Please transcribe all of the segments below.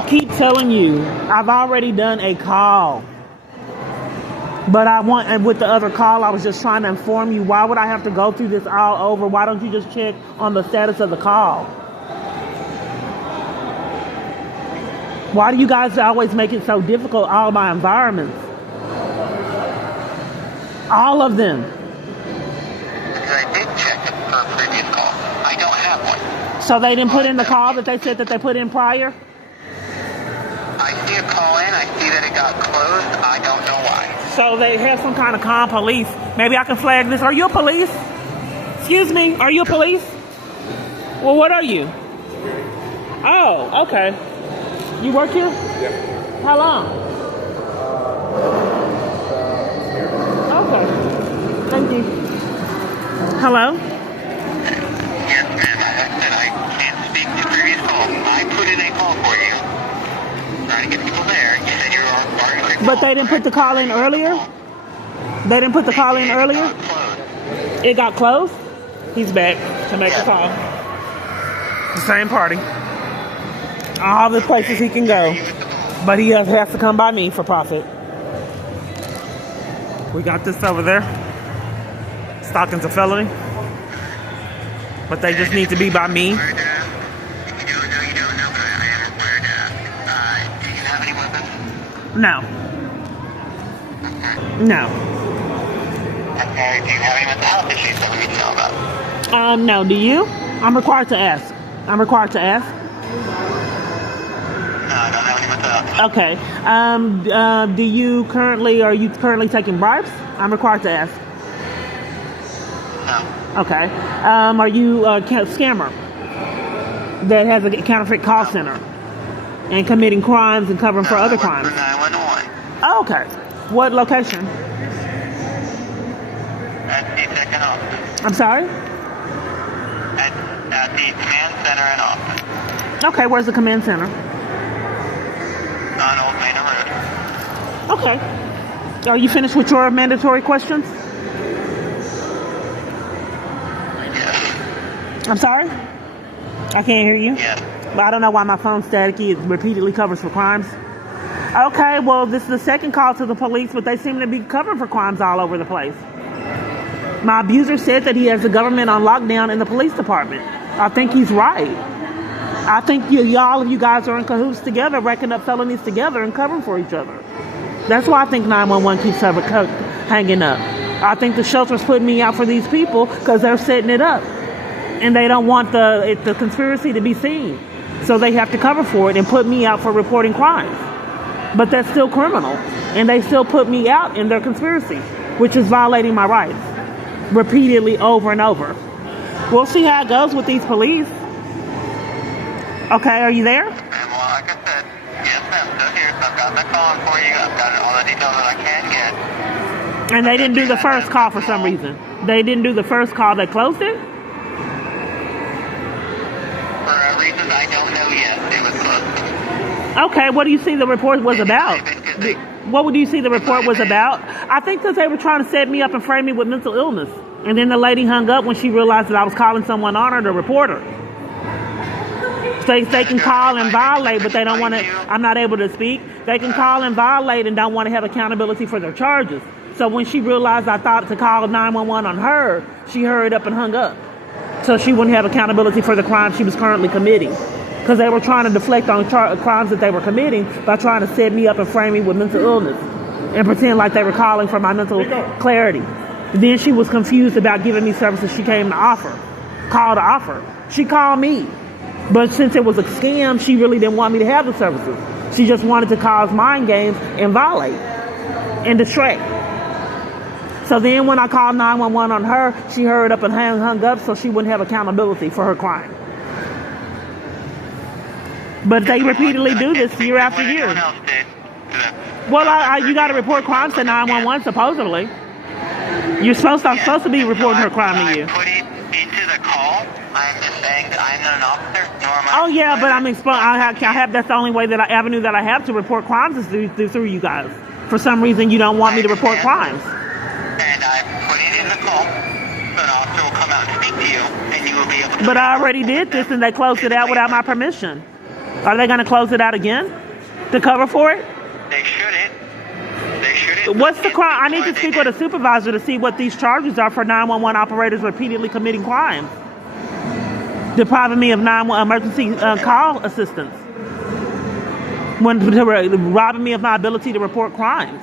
I keep telling you, I've already done a call. But and with the other call, I was just trying to inform you. Why would I have to go through this all over? Why don't you just check on the status of the call? Why do you guys always make it so difficult, all my environments? All of them. Because I did check it for a previous call. I don't have one. So they didn't put in the call that they said that they put in prior? I see a call in. I see that it got closed. I don't know why. So they have some kind of police. Maybe I can flag this. Are you a police? Excuse me. Are you a police? Well, what are you? Oh, okay. You work here? Yeah. How long? Okay. Thank you. Hello? Yes, ma'am. I can't speak to previous call. I put in a call for you. Trying to get people there. You said you were on bar. But they didn't put the call in earlier? They didn't put the call in earlier? It got closed? He's back to make a call. The same party. All the places he can go. But he has to come by me for profit. We got this over there. Stalking's a felony. But they just need to be by me. No. No. Okay, do you have any mental health issues that we need to know about? No, do you? I'm required to ask. I'm required to ask. No, I don't have any mental health issues. Are you currently taking bribes? I'm required to ask. No. Okay. Are you a scammer that has a counterfeit call center and committing crimes and covering for other crimes? For 911. Oh, okay. What location? At the second office. I'm sorry? At the command center and office. Okay, where's the command center? On Old Manor Road. Okay. Are you finished with your mandatory questions? Yes. I'm sorry? I can't hear you? Yes. I don't know why my phone's staticky. It repeatedly covers for crimes. Okay, well, this is the second call to the police, but they seem to be covering for crimes all over the place. My abuser said that he has the government on lockdown in the police department. I think he's right. I think all of you guys are in cahoots together, racking up felonies together and covering for each other. That's why I think 911 keeps hanging up. I think the shelter's putting me out for these people because they're setting it up. And they don't want the conspiracy to be seen. So they have to cover for it and put me out for reporting crimes. But that's still criminal. And they still put me out in their conspiracy, which is violating my rights. Repeatedly over and over. We'll see how it goes with these police. Okay, are you there? Well, like I said, yes, ma'am, still here. I've got the call for you. I've got all the details that I can get. And they didn't do the first call for some reason. They didn't do the first call. They closed it? For reasons I don't know yet, it was closed. Okay, what do you see the report was about? What would you see the report was about? I think because they were trying to set me up and frame me with mental illness. And then the lady hung up when she realized that I was calling someone on her to report her. So they can call and violate, but they don't want to. I'm not able to speak. They can call and violate and don't want to have accountability for their charges. So when she realized I thought to call 911 on her, she hurried up and hung up. So she wouldn't have accountability for the crime she was currently committing. Because they were trying to deflect on crimes that they were committing by trying to set me up and frame me with mental illness and pretend like they were calling for my mental clarity. Then she was confused about giving me services she came to offer. Called to offer. She called me. But since it was a scam, she really didn't want me to have the services. She just wanted to cause mind games and violate and distract. So then when I called 911 on her, she hurried up and hung up so she wouldn't have accountability for her crime. But they repeatedly do this year after year. Well, you got to report crimes to 911 supposedly. I'm supposed to be reporting her crime to you. Put it into the call. I'm just saying that I'm not an officer, nor am I. Oh yeah, but that's the only way avenue that I have to report crimes is through you guys. For some reason, you don't want me to report crimes. And I put it in the call. So an officer will come out and speak to you, and you will be able to. But I already did this, and they closed it out without my permission. Are they going to close it out again to cover for it? They shouldn't. They shouldn't. What's the crime? I need to speak with a supervisor to see what these charges are for 911 operators repeatedly committing crimes. Depriving me of emergency call assistance. Robbing me of my ability to report crimes.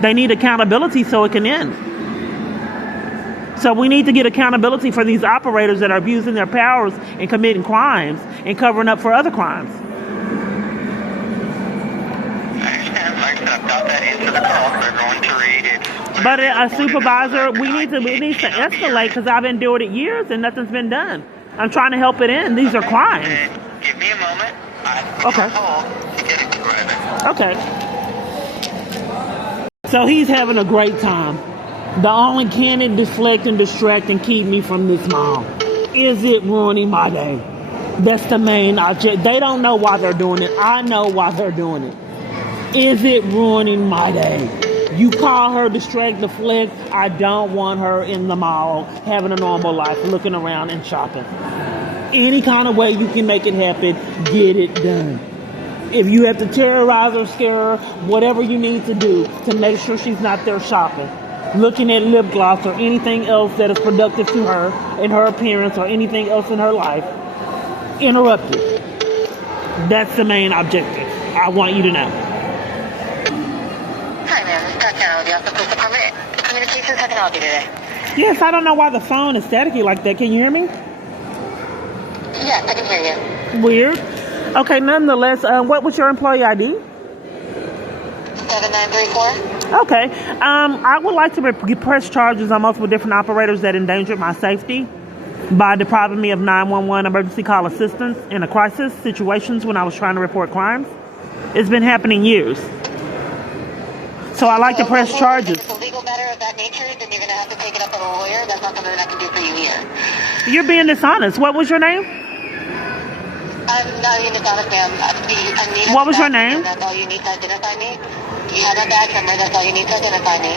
They need accountability so it can end. So we need to get accountability for these operators that are abusing their powers and committing crimes and covering up for other crimes. I've got that into the call. They're going to read it. But a supervisor, we need to escalate because I've endured it years and nothing's been done. I'm trying to help it end. These are crimes. Give me a moment. Okay. Okay. So he's having a great time. The only can it deflect and distract and keep me from this mom. Is it ruining my day? That's the main object. They don't know why they're doing it. I know why they're doing it. Is it ruining my day? You call her distract, deflect. I don't want her in the mall having a normal life, looking around and shopping. Any kind of way you can make it happen, get it done. If you have to terrorize her, scare her, whatever you need to do to make sure she's not there shopping, looking at lip gloss or anything else that is productive to her in her appearance or anything else in her life, interrupt it. That's the main objective. I want you to know. Hi, ma'am. This is Tatiana with the Office of Police Department. Communications, how can I help you today? Yes, I don't know why the phone is staticky like that. Can you hear me? Yes, I can hear you. Weird. Okay, nonetheless, what was your employee ID? 7934. Okay. I would like to press charges on multiple different operators that endangered my safety by depriving me of 911 emergency call assistance in a crisis situations when I was trying to report crimes. It's been happening years. So I like to press charges. If it's a legal matter of that nature, then you're going to have to take it up with a lawyer. That's not something that I can do for you here. You're being dishonest. What was your name? I'm not being dishonest, ma'am. What was your name? That's all you need to identify me. You have a badge number. That's all you need to identify me.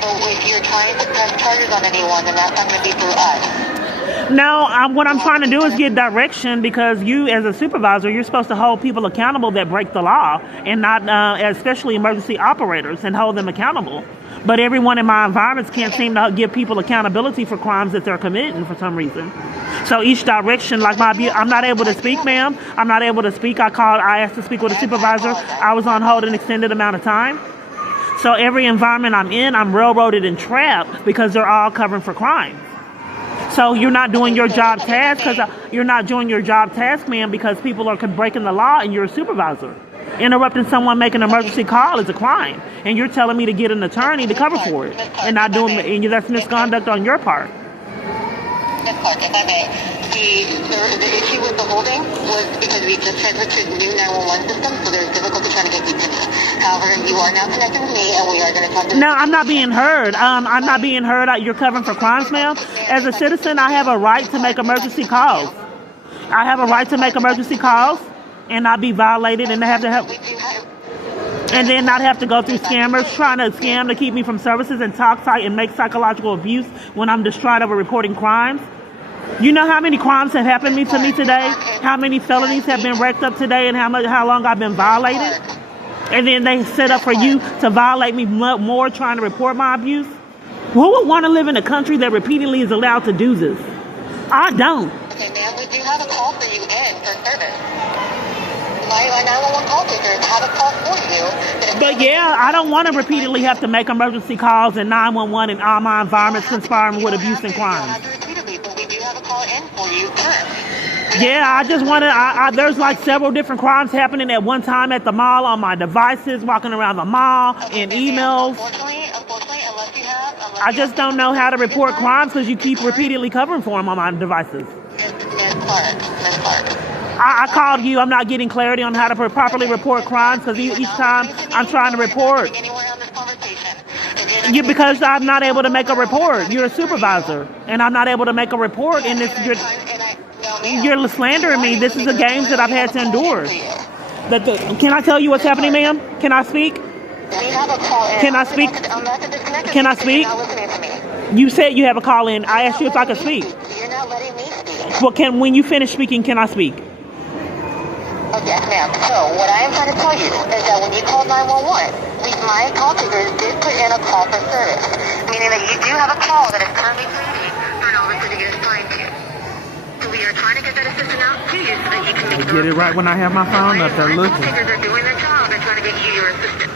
So if you're trying to press charges on anyone, then that's not going to be through us. No, what I'm trying to do is get direction because you, as a supervisor, you're supposed to hold people accountable that break the law and not, especially emergency operators, and hold them accountable. But everyone in my environments can't seem to give people accountability for crimes that they're committing for some reason. So each direction, like I'm not able to speak, ma'am. I'm not able to speak. I asked to speak with a supervisor. I was on hold an extended amount of time. So every environment I'm in, I'm railroaded and trapped because they're all covering for crimes. So you're not doing your job task ma'am, because people are breaking the law and you're a supervisor. Interrupting someone making an emergency call is a crime, and you're telling me to get an attorney to cover for it, and not doing. And that's misconduct on your part. Ms. Clark, if I may, the issue with the holding was because we just transferred to the new 911 system, so there's difficulty trying to get you to me. However, you are now connected with me, and we are going to talk to. No, I'm not being heard. I'm not being heard. You're covering for crimes, ma'am. As a citizen, I have a right to make emergency calls. I have a right to make emergency calls and not be violated, and have to help. And then not have to go through scammers trying to scam to keep me from services and and make psychological abuse when I'm distraught over reporting crimes. You know how many crimes have happened to me today? How many felonies have been wrecked up today, and how long I've been violated? And then they set up for you to violate me more trying to report my abuse? Who would want to live in a country that repeatedly is allowed to do this? I don't. Okay, ma'am, we do have a call for you in for service. My 911 call takers have a call for you. But yeah, I don't want to repeatedly have to make emergency calls and 911 in all my environments conspiring with abuse and crime. You don't have to repeatedly, but we do have a call in for you currently. Yeah, I just want to, there's like several different crimes happening at one time at the mall on my devices, walking around the mall, and emails. Unfortunately, unless you have... I just don't know how to report crimes because you keep repeatedly covering for them on my devices. Ms. Clark. I called you. I'm not getting clarity on how to properly report crimes because each time I'm trying to report. Because I'm not able to make a report. You're a supervisor, and I'm not able to make a report. And you're slandering me. This is the games that I've had to endure. Can I tell you what's happening, ma'am? Can I speak? Can I speak? Can I speak? You said you have a call in. I asked you if I could speak. You're not letting me speak. Well, when you finish speaking, can I speak? Okay. ma'am. So what I am trying to tell you is that when you called 911, my call takers did put in a call for service, meaning that you do have a call that is currently pending for an officer to get assigned to. So we are trying to get that assistant out to you so that you can make I get it right when I have my phone up there looking. Call takers are doing their job and trying to get you your assistance.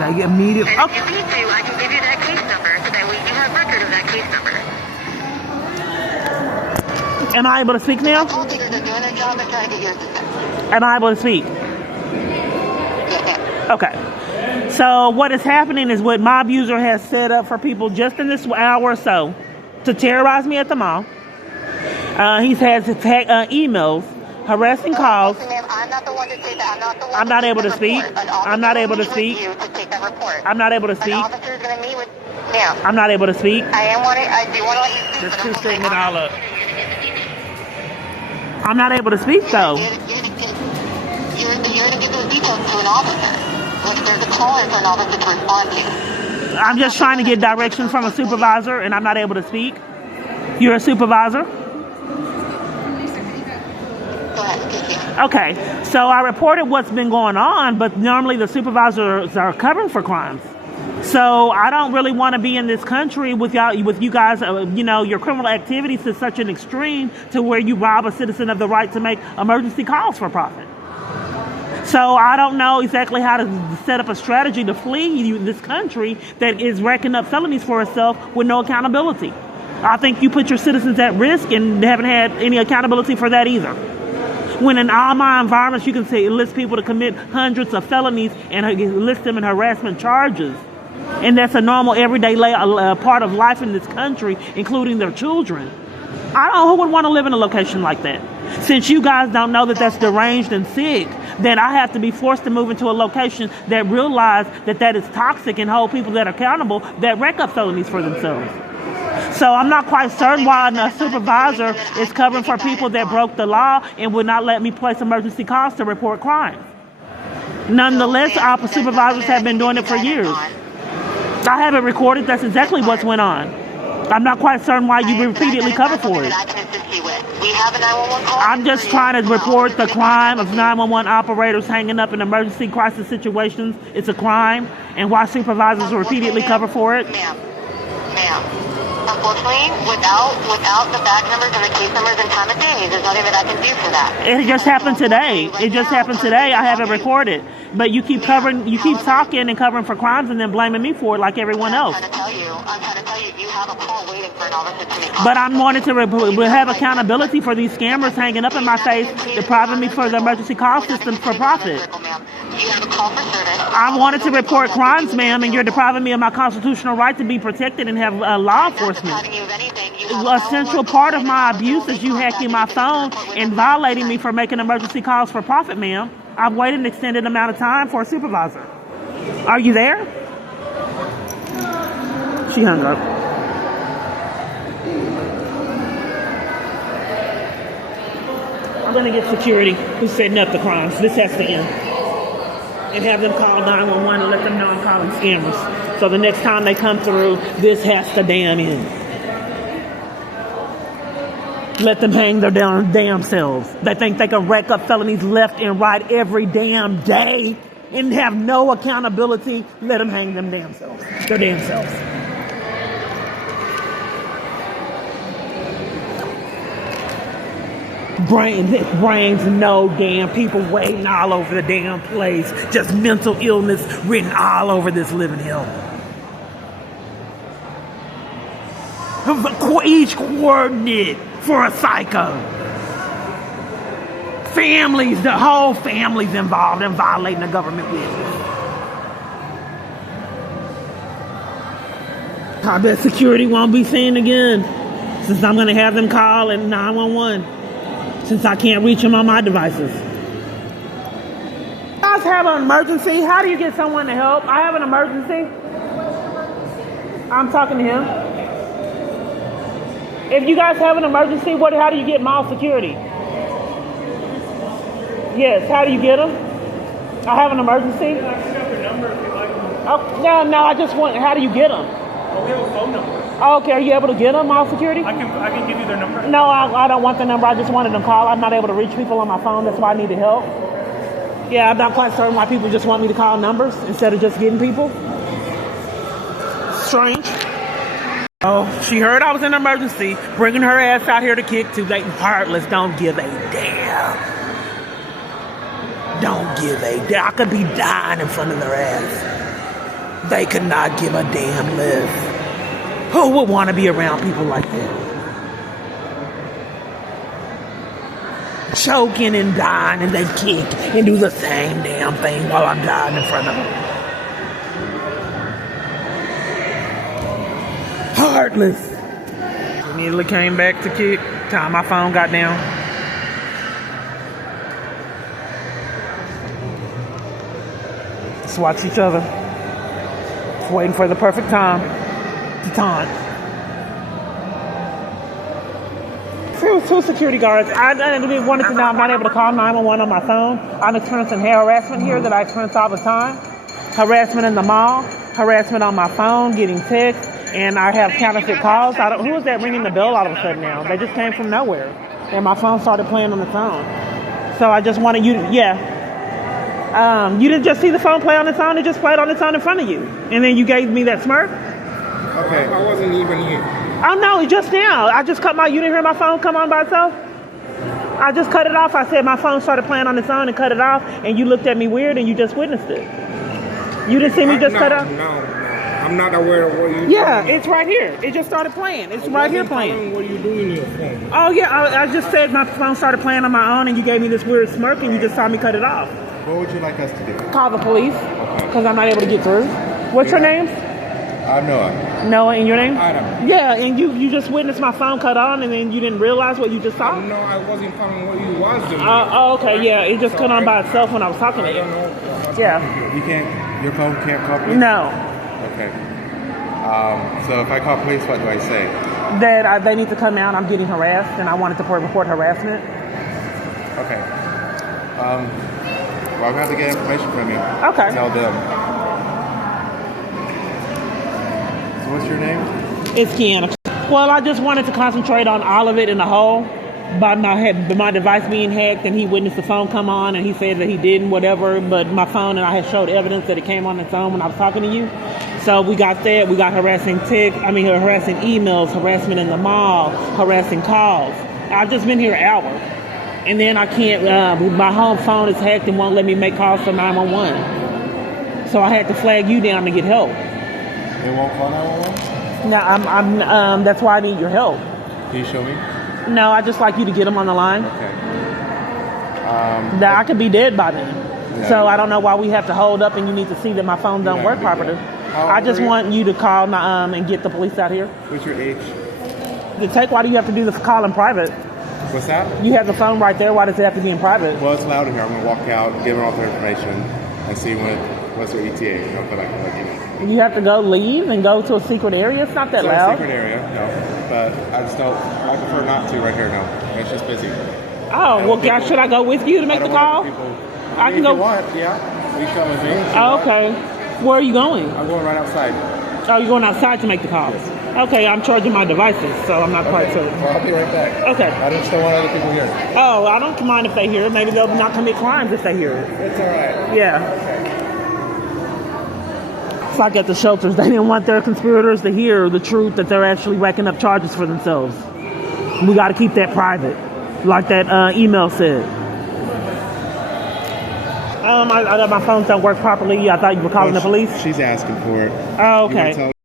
They get immediate. And if you need to, I can give you that case number so that way you have record of that case number. Am I able to speak now? Call takers are doing their job and trying to get your assistance. Am I able to speak? Yes, Okay. So what is happening is what Mob User has set up for people just in this hour or so to terrorize me at the mall. He has emails, harassing calls. ma'am, I'm not the one to say that. I'm not the one I'm not able to speak. I'm not able to to speak. you to take that report. I'm not able to An speak. officer is going to meet with. Ma'am, I'm not able to speak. I do want to let you speak. Just but two I'm setting it I'm all up. I'm not able to speak though. You're going to give those details to an officer. Like there's a call in for an officer to respond to. I'm just trying to get directions from a supervisor and I'm not able to speak. You're a supervisor? Go ahead, continue. Okay, so I reported what's been going on, but normally the supervisors are covering for crimes. So I don't really want to be in this country with y'all, with you guys, your criminal activities to such an extreme to where you rob a citizen of the right to make emergency calls for profit. So I don't know exactly how to set up a strategy to flee this country that is racking up felonies for itself with no accountability. I think you put your citizens at risk and haven't had any accountability for that either. When in all my environments, you can say enlist people to commit hundreds of felonies and enlist them in harassment charges. And that's a normal everyday part of life in this country, including their children. I don't know who would want to live in a location like that. Since you guys don't know that that's deranged and sick, then I have to be forced to move into a location that realize that that is toxic and hold people that are accountable that rack up felonies for themselves. So I'm not quite certain why a supervisor is covering for people that broke the law and would not let me place emergency calls to report crimes. Nonetheless, our supervisors have been doing it for years. I have it recorded. That's exactly what's went on. I'm not quite certain why you repeatedly cover for it. I'm just trying to report the crime of 911 operators hanging up in emergency crisis situations. It's a crime, and why supervisors repeatedly cover for it. Ma'am. Unfortunately, without the badge numbers and the case numbers and time of day, there's nothing that I can do for that. It just happened today. It just happened today. I have it recorded. But you keep talking and covering for crimes and then blaming me for it like everyone else. I'm trying to tell you, you have a call waiting for an officer to make. But I'm wanting to have accountability for these scammers hanging up in my face, depriving me for the emergency call system for profit. You have a call for service. I wanted to report crimes, ma'am, and you're depriving me of my constitutional right to be protected and have law enforcement. A central part of my abuse is you hacking my phone and violating me for making emergency calls for profit, ma'am. I've waited an extended amount of time for a supervisor. Are you there? She hung up. I'm going to get security who's setting up the crimes. This has to end. And have them call 911 and let them know I'm calling scammers. So the next time they come through, this has to damn end. Let them hang their damn selves. They think they can rack up felonies left and right every damn day and have no accountability. Let them hang them damn selves. Their damn selves. Brains, no damn people waiting all over the damn place. Just mental illness written all over this living hell. Each coordinate for a psycho. Families, the whole family's involved in violating the government business. I bet security won't be seen again, since I'm going to have them call at 911, since I can't reach them on my devices. You guys have an emergency? How do you get someone to help? I have an emergency. I'm talking to him. If you guys have an emergency, how do you get mall security? Yes, how do you get them? I have an emergency. I actually got their number if you'd like them. Oh, no, I just want, how do you get them? Oh, we have a phone number. Okay, are you able to get them off security? I can give you their number. No, I don't want the number. I just wanted them call. I'm not able to reach people on my phone. That's why I needed help. Yeah, I'm not quite certain why people just want me to call numbers instead of just getting people. Strange. Oh, she heard I was in an emergency, bringing her ass out here to kick too late. Heartless, don't give a damn. Don't give a damn. I could be dying in front of their ass. They could not give a damn lift. Who would want to be around people like that? Choking and dying, and they kick and do the same damn thing while I'm dying in front of them. Heartless. Immediately came back to kick. Time my phone got down. Let's watch each other. Just waiting for the perfect time to taunt. Two security guards. I wanted to know I'm not able to call 911 on my phone. I'm experiencing harassment here that I experience all the time. Harassment in the mall, harassment on my phone, getting texts, and I have counterfeit calls. Who is that ringing the bell all of a sudden now? They just came from nowhere, and my phone started playing on the phone. So I just wanted you to, you didn't just see the phone play on its own, it just played on its own in front of you. And then you gave me that smirk? Okay, I wasn't even here. Oh no, just now. I just cut you didn't hear my phone come on by itself? I just cut it off. I said my phone started playing on its own and cut it off, and you looked at me weird and you just witnessed it. You didn't see me just cut off? No. I'm not aware of what you're doing. Yeah, it's right here. It just started playing. It's right here playing. What are you doing in your phone? Oh yeah, I just said my phone started playing on my own and you gave me this weird smirk and you just saw me cut it off. What would you like us to do? Call the police, because I'm not able to get through. What's your name? Noah. Noah, and your name? Adam. Yeah, and you just witnessed my phone cut on and then you didn't realize what you just saw? No, I wasn't following what you was doing. Okay, yeah, it just cut on by itself when I was talking to you. Yeah. You can't, your phone can't call police? No. Okay. So if I call police, what do I say? That they need to come out. I'm getting harassed, and I wanted to report harassment. Okay. Well, I'm going to have to get information from you. Okay. Tell them. So what's your name? It's Kiana. Well, I just wanted to concentrate on all of it in the whole. By my device being hacked, and he witnessed the phone come on, and he said that he didn't, whatever. But my phone, and I had showed evidence that it came on its own when I was talking to you. So we got that. We got harassing emails, harassment in the mall, harassing calls. I've just been here an hour, and then I can't. My home phone is hacked and won't let me make calls for 911. So I had to flag you down to get help. They won't call 911? Now that's why I need your help. Can you show me? No, I just like you to get them on the line. Okay. I could be dead by then. Yeah. So I don't know why we have to hold up and you need to see that my phone don't work properly. I just want you to call and get the police out here. What's your age? Why do you have to do the call in private? What's that? You have the phone right there. Why does it have to be in private? Well, it's loud in here. I'm going to walk out, give them all their information, and see what's their ETA. And I'll come back and let you know. You have to leave and go to a secret area? It's not that loud. It's not a secret area, no. But I prefer not to right here, no. It's just busy. Oh, well, should I go with you to make the call? I can go. If you want, yeah. You come with me. Oh, okay. Where are you going? I'm going right outside. Oh, you're going outside to make the call? Yes. Okay, I'm charging my devices, so I'm not quite certain. Well, I'll be right back. Okay. I just don't want other people here. Oh, I don't mind if they hear it. Maybe they'll not commit crimes if they hear it. It's all right. Yeah. It's like at the shelters. They didn't want their conspirators to hear the truth that they're actually racking up charges for themselves. We got to keep that private, like that email said. My phones don't work properly. I thought you were calling the police. She's asking for it. Oh, okay.